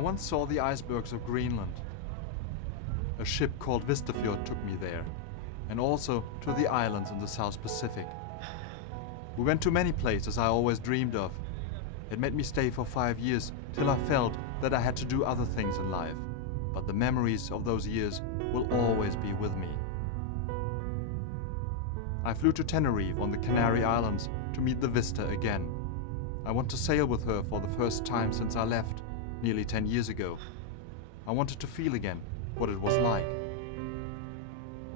once saw the icebergs of Greenland. A ship called Vistafjord took me there, and also to the islands in the South Pacific. We went to many places I always dreamed of. It made me stay for 5 years, till I felt that I had to do other things in life. But the memories of those years will always be with me. I flew to Tenerife on the Canary Islands to meet the Vista again. I want to sail with her for the first time since I left, nearly 10 years ago. I wanted to feel again what it was like.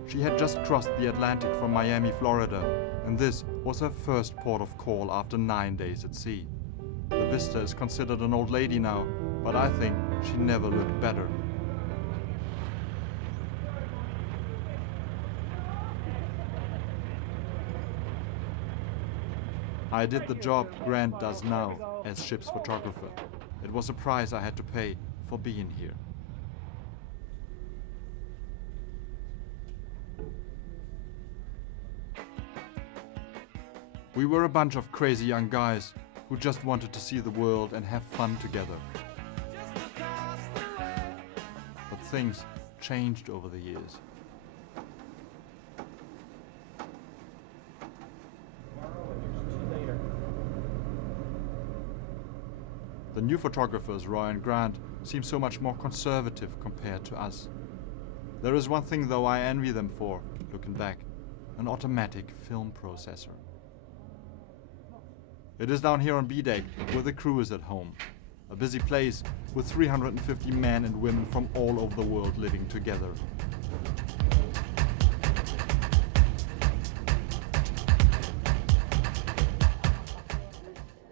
She had just crossed the Atlantic from Miami, Florida, and this was her first port of call after 9 days at sea. The Vista is considered an old lady now, but I think she never looked better. I did the job Grant does now as ship's photographer. It was a price I had to pay for being here. We were a bunch of crazy young guys who just wanted to see the world and have fun together. But things changed over the years. The new photographers, Roy and Grant, seem so much more conservative compared to us. There is one thing though I envy them for, looking back, an automatic film processor. It is down here on B-Deck where the crew is at home. A busy place with 350 men and women from all over the world living together.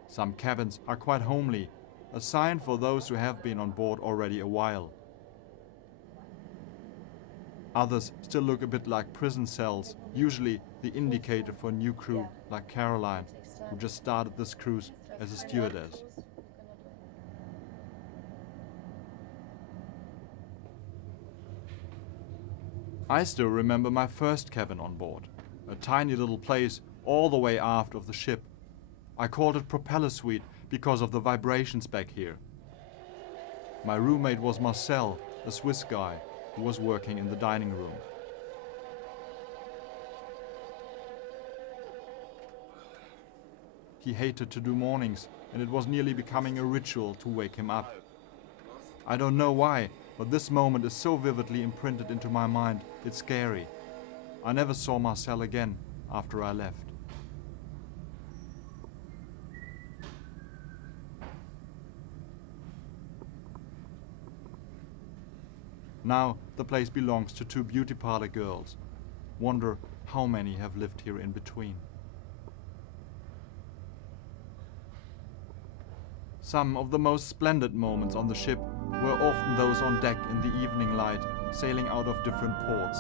Some cabins are quite homely, a sign for those who have been on board already a while. Others still look a bit like prison cells, usually the indicator for a new crew like Caroline, who just started this cruise as a stewardess. I still remember my first cabin on board, a tiny little place all the way aft of the ship. I called it Propeller Suite because of the vibrations back here. My roommate was Marcel, a Swiss guy who was working in the dining room. He hated to do mornings, and it was nearly becoming a ritual to wake him up. I don't know why, but this moment is so vividly imprinted into my mind, it's scary. I never saw Marcel again after I left. Now the place belongs to 2 beauty parlor girls. Wonder how many have lived here in between. Some of the most splendid moments on the ship were often those on deck in the evening light, sailing out of different ports.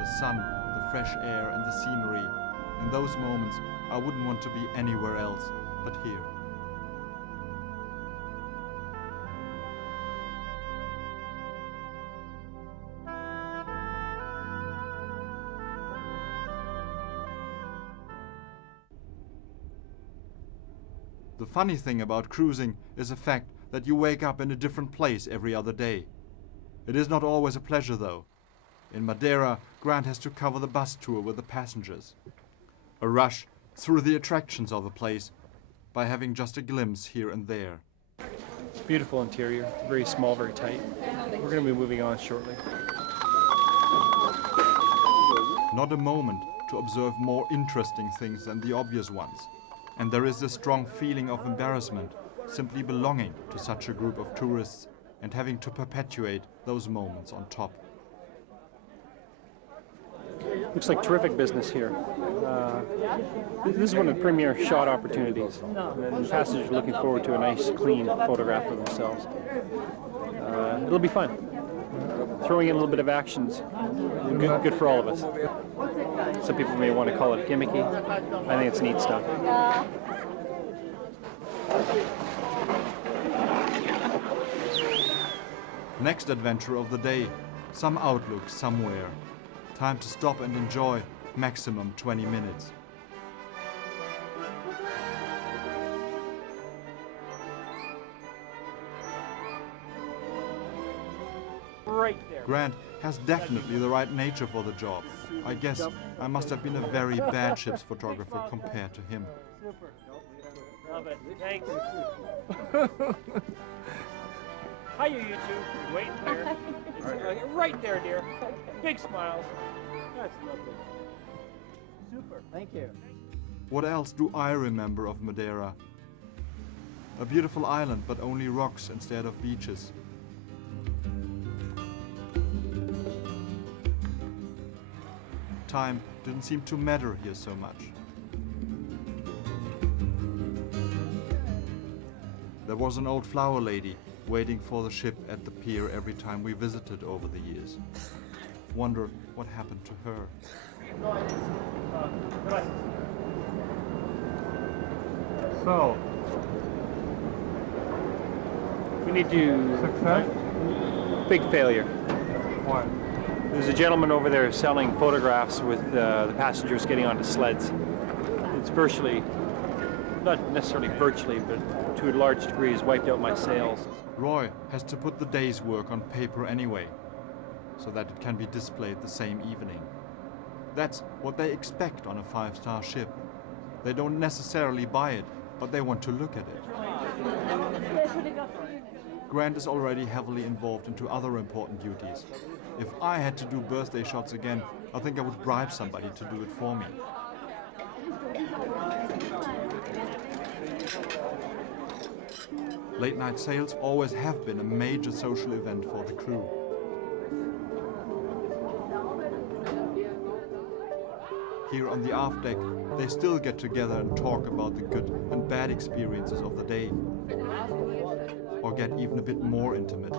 The sun, the fresh air and the scenery. In those moments, I wouldn't want to be anywhere else but here. The funny thing about cruising is the fact that you wake up in a different place every other day. It is not always a pleasure though. In Madeira, Grant has to cover the bus tour with the passengers. A rush through the attractions of the place by having just a glimpse here and there. Beautiful interior, very small, very tight. We're going to be moving on shortly. Not a moment to observe more interesting things than the obvious ones. And there is a strong feeling of embarrassment simply belonging to such a group of tourists and having to perpetuate those moments on top. Looks like terrific business here. This is one of the premier shot opportunities. And the passengers are looking forward to a nice, clean photograph of themselves. It'll be fun. Throwing in a little bit of action's good for all of us. Some people may want to call it gimmicky. I think it's neat stuff. Next adventure of the day, some outlook somewhere. Time to stop and enjoy, maximum 20 minutes. Grant has definitely the right nature for the job. I guess I must have been a very bad ship's photographer compared to him. Super. Love it. Thanks. Hi, you two. Waiting here. Right there, dear. Big smiles. That's lovely. Super. Thank you. What else do I remember of Madeira? A beautiful island, but only rocks instead of beaches. Time didn't seem to matter here so much. There was an old flower lady waiting for the ship at the pier every time we visited over the years. Wonder what happened to her. So, we need to... Success? Big failure. Why? There's a gentleman over there selling photographs with the passengers getting onto sleds. It's virtually, not necessarily virtually, but to a large degree has wiped out my sales. Roy has to put the day's work on paper anyway, so that it can be displayed the same evening. That's what they expect on a 5-star ship. They don't necessarily buy it, but they want to look at it. Grant is already heavily involved into other important duties. If I had to do birthday shots again, I think I would bribe somebody to do it for me. Late night sales always have been a major social event for the crew. Here on the aft deck, they still get together and talk about the good and bad experiences of the day. Or get even a bit more intimate.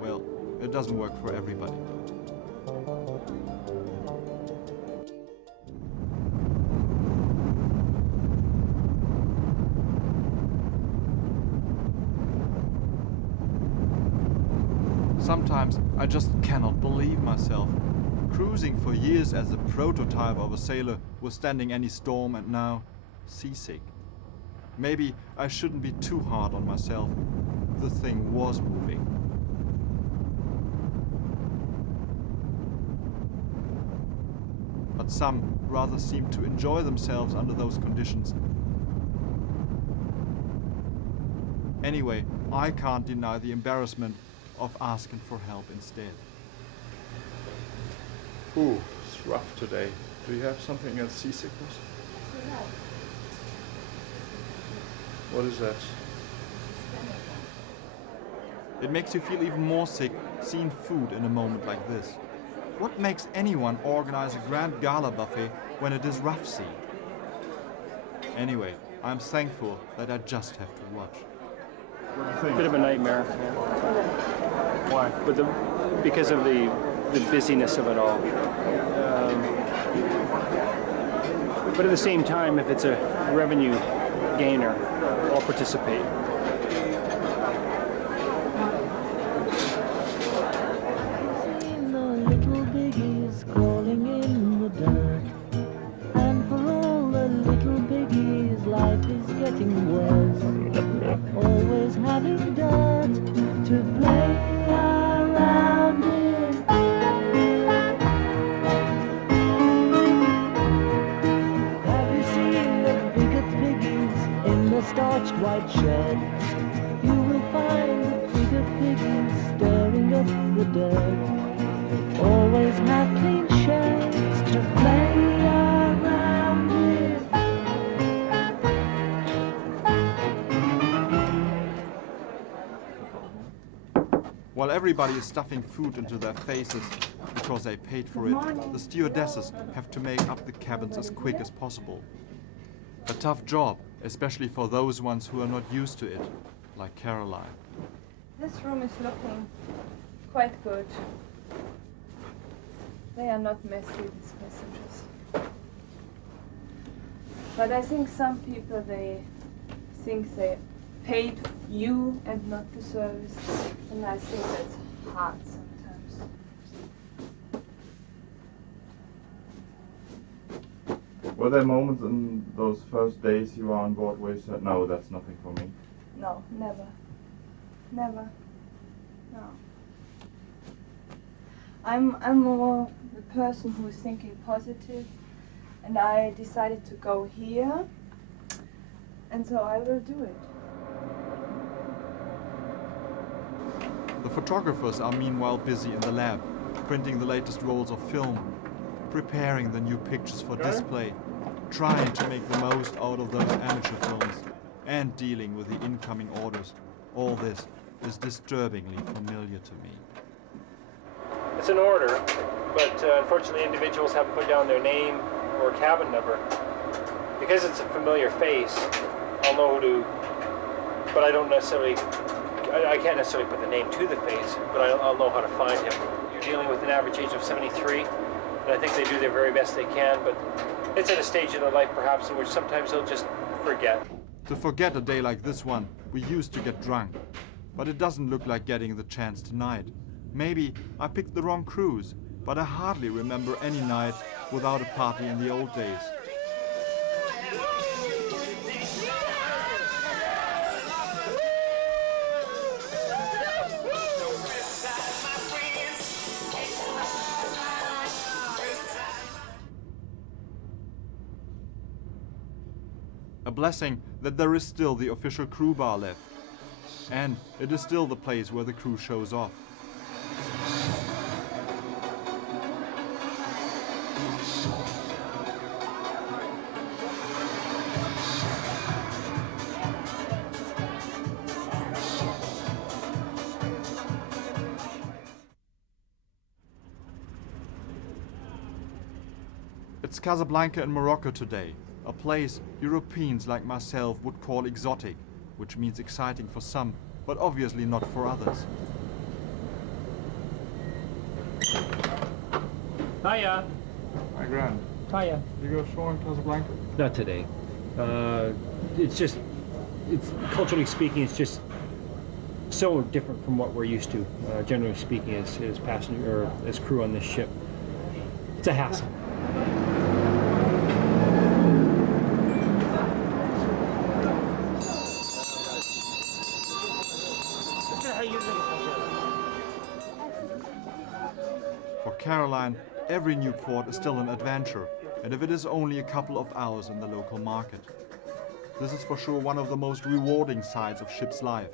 Well, it doesn't work for everybody. Sometimes I just cannot believe myself. Cruising for years as a prototype of a sailor, withstanding any storm, and now seasick. Maybe I shouldn't be too hard on myself. The thing was moving. But some rather seem to enjoy themselves under those conditions. Anyway, I can't deny the embarrassment of asking for help instead. Ooh, it's rough today. Do you have something against seasickness? What is that? It makes you feel even more sick seeing food in a moment like this. What makes anyone organize a grand gala buffet when it is rough sea? Anyway, I'm thankful that I just have to watch. What do you think? Bit of a nightmare. Why? But because of the busyness of it all. But at the same time, if it's a revenue gainer, I'll participate. Seen the little biggies crawling in the dirt, and for all the little biggies, life is getting worse. Always having dirt to play around in. Have you seen the bigger piggies in the starched white shed? You will find the bigger piggies stirring up the dirt. Always have clean sheds to play around in. While everybody is stuffing food into their faces because they paid for it, the stewardesses have to make up the cabins as quick as possible. A tough job, especially for those ones who are not used to it, like Caroline. This room is looking quite good. They are not messy, these passengers. But I think some people, they think they paid you and not the service. And I think that's hard sometimes. Were there moments in those first days you were on board where you said, no, that's nothing for me? No, never. Never. No. I'm more the person who's thinking positive, and I decided to go here, and so I will do it. The photographers are meanwhile busy in the lab, printing the latest rolls of film, preparing the new pictures for display, trying to make the most out of those amateur films, and dealing with the incoming orders. All this is disturbingly familiar to me. It's an order, but unfortunately individuals haven't put down their name or cabin number. Because it's a familiar face, I'll know who to, but I don't necessarily, I can't necessarily put the name to the face, but I'll know how to find him. You're dealing with an average age of 73, and I think they do their very best they can, but it's at a stage in their life perhaps in which sometimes they'll just forget. To forget a day like this one, we used to get drunk, but it doesn't look like getting the chance tonight. Maybe I picked the wrong cruise, but I hardly remember any night without a party in the old days. A blessing that there is still the official crew bar left. And it is still the place where the crew shows off. It's Casablanca in Morocco today, a place Europeans like myself would call exotic, which means exciting for some, but obviously not for others. Hiya. Hi, Grant. Hiya. You go ashore in Casablanca? Not today. It's culturally speaking, it's just so different from what we're used to, generally speaking, as passenger or as crew on this ship. It's a hassle. For Caroline, every new port is still an adventure, and if it is only a couple of hours in the local market. This is for sure one of the most rewarding sides of ship's life,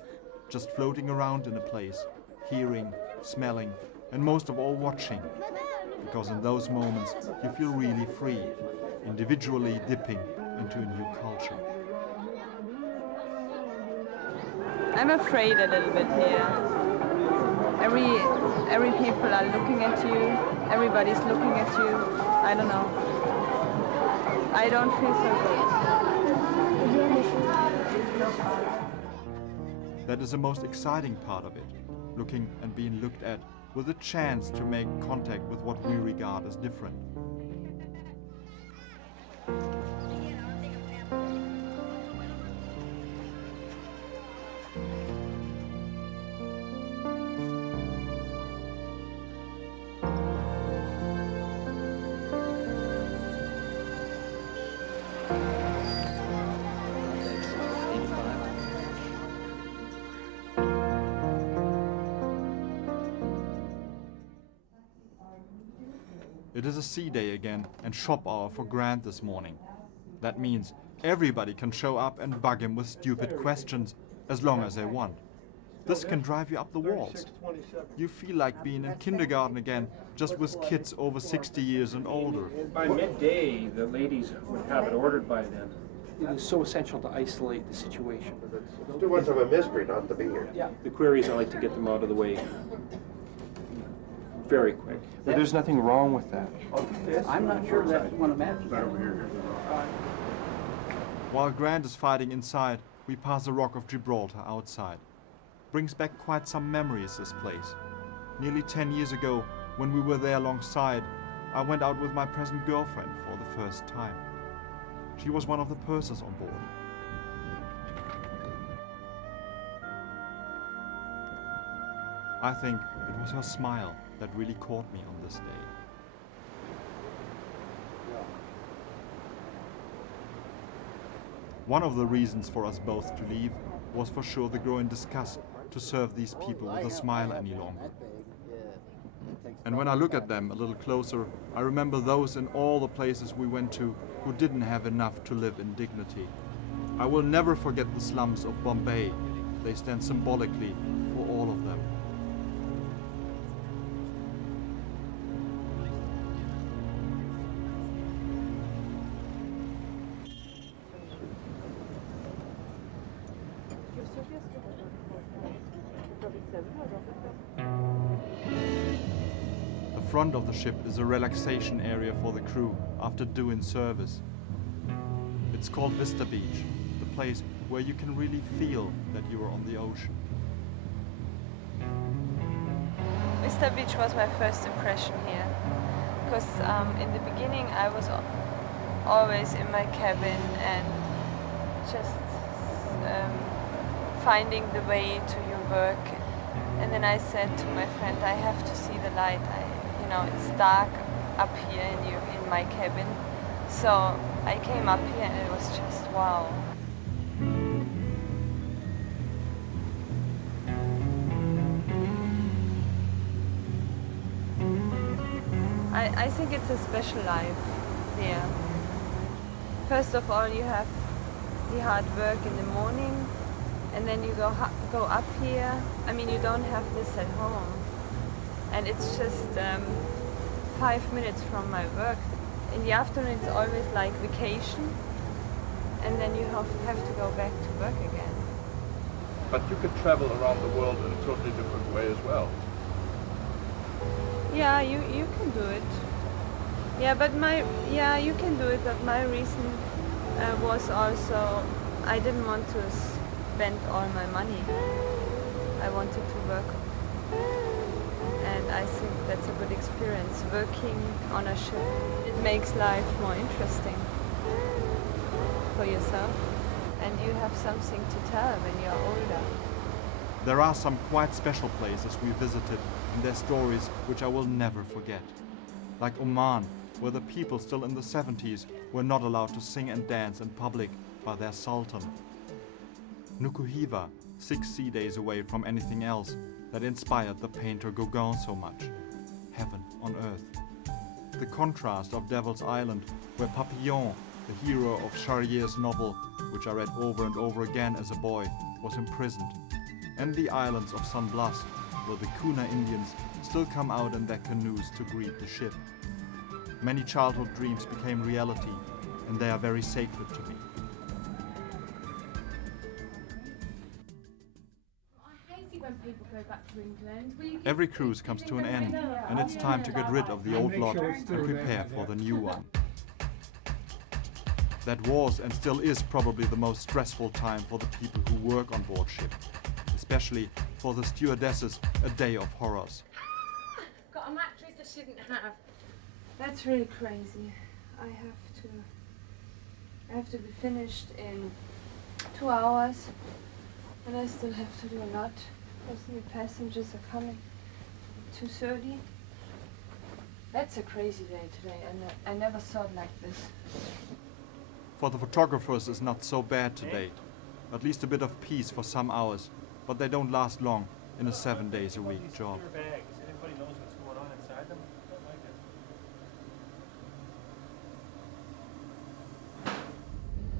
just floating around in a place, hearing, smelling, and most of all watching. Because in those moments you feel really free, individually dipping into a new culture. I'm afraid a little bit here. Every people are looking at you. Everybody's looking at you. I don't know. I don't feel so good. That is the most exciting part of it, looking and being looked at with a chance to make contact with what we regard as different. It is a sea day again and shop hour for Grant this morning. That means everybody can show up and bug him with stupid questions as long as they want. This can drive you up the walls. You feel like being in kindergarten again, just with kids over 60 years and older. By midday, the ladies would have it ordered by then. It is so essential to isolate the situation. It's too much of a mystery not to be here. Yeah. The queries, I like to get them out of the way very quick. But there's nothing wrong with that. I'm not sure that's one of Matt's. While Grant is fighting inside, we pass the Rock of Gibraltar outside. Brings back quite some memories, this place. Nearly 10 years ago, when we were there alongside, I went out with my present girlfriend for the first time. She was one of the pursers on board. I think it was her smile that really caught me on this day. One of the reasons for us both to leave was for sure the growing disgust to serve these people with a smile any longer. And when I look at them a little closer, I remember those in all the places we went to who didn't have enough to live in dignity. I will never forget the slums of Bombay. They stand symbolically for all of them. The front of the ship is a relaxation area for the crew after doing service. It's called Vista Beach, the place where you can really feel that you are on the ocean. Vista Beach was my first impression here, because in the beginning I was always in my cabin and just finding the way to your work. And then I said to my friend, I have to see the light. It's dark up here in my cabin. So I came up here and it was just wow. I think it's a special life there. First of all, you have the hard work in the morning, and then you go up here. I mean, you don't have this at home. And it's just 5 minutes from my work. In the afternoon, it's always like vacation, and then you have to go back to work again. But you could travel around the world in a totally different way as well. Yeah, you can do it. Yeah, you can do it, but my reason was also I didn't want to spend all my money. I wanted to work. And I think that's a good experience. Working on a ship, it makes life more interesting for yourself. And you have something to tell when you're older. There are some quite special places we visited and their stories which I will never forget. Like Oman, where the people still in the 70s were not allowed to sing and dance in public by their sultan. Nukuhiva, 6 sea days away from anything else, that inspired the painter Gauguin so much. Heaven on earth. The contrast of Devil's Island, where Papillon, the hero of Charrier's novel, which I read over and over again as a boy, was imprisoned. And the islands of San Blas, where the Kuna Indians still come out in their canoes to greet the ship. Many childhood dreams became reality, and they are very sacred to me. Every cruise comes to an end, and it's time to get rid of the old lot and prepare for the new one. That was and still is probably the most stressful time for the people who work on board ship, especially for the stewardesses, a day of horrors. Got a mattress I shouldn't have. That's really crazy. I have to be finished in 2 hours, and I still have to do a lot. Because new passengers are coming at 2:30. That's a crazy day today, and I never saw it like this. For the photographers, it's not so bad today. At least a bit of peace for some hours, but they don't last long in a 7 days a week job.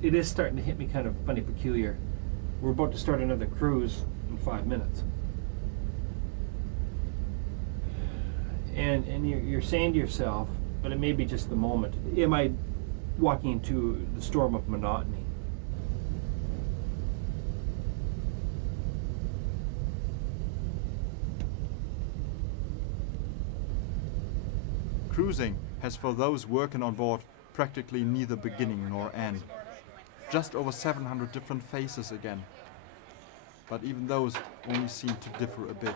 It is starting to hit me kind of funny, peculiar. We're about to start another cruise in 5 minutes. And you're saying to yourself, but it may be just the moment, am I walking into the storm of monotony? Cruising has for those working on board practically neither beginning nor end. Just over 700 different faces again. But even those only seem to differ a bit.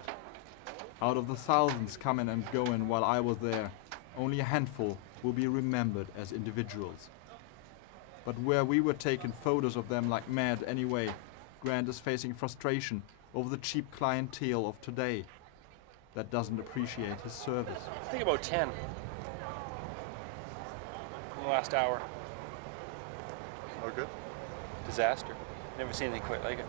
Out of the thousands coming and going while I was there, only a handful will be remembered as individuals. But where we were taking photos of them like mad anyway, Grant is facing frustration over the cheap clientele of today that doesn't appreciate his service. I think about 10 in the last hour. Oh, good. Disaster. Never seen anything quite like it.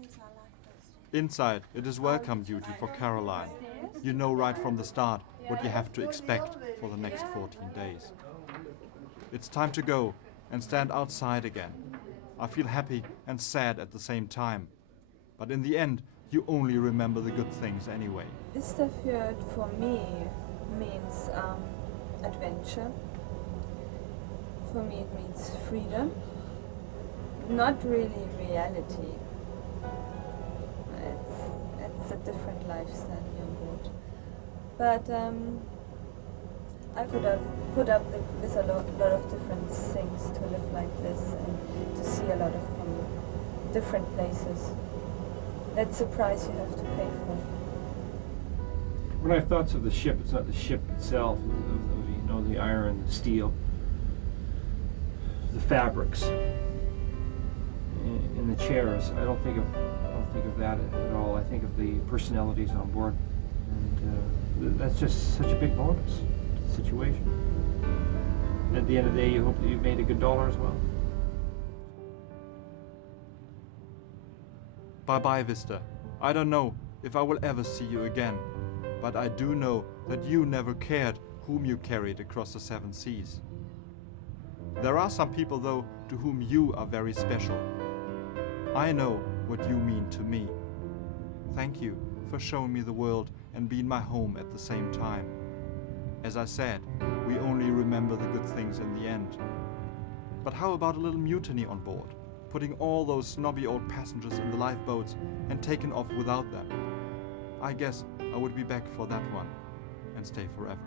Names are like this. Inside, it is welcome duty for Caroline. You know right from the start what you have to expect for the next 14 days. It's time to go and stand outside again. I feel happy and sad at the same time. But in the end, you only remember the good things anyway. Vistafjord for me means adventure. For me it means freedom. Not really reality. It's a different lifestyle here on board. But I could have put up with a lot of different things to live like this and to see a lot of different places. That's the price you have to pay for. When I have thoughts of the ship, it's not the ship itself, the iron, the steel, the fabrics, and the chairs. I don't think of that at all. I think of the personalities on board, and that's just such a big bonus to the situation. At the end of the day, you hope that you've made a good dollar as well. Bye-bye, Vista. I don't know if I will ever see you again, but I do know that you never cared whom you carried across the 7 seas. There are some people, though, to whom you are very special. I know what you mean to me. Thank you for showing me the world and being my home at the same time. As I said, we only remember the good things in the end. But how about a little mutiny on board? Putting all those snobby old passengers in the lifeboats and taking off without them. I guess I would be back for that one and stay forever.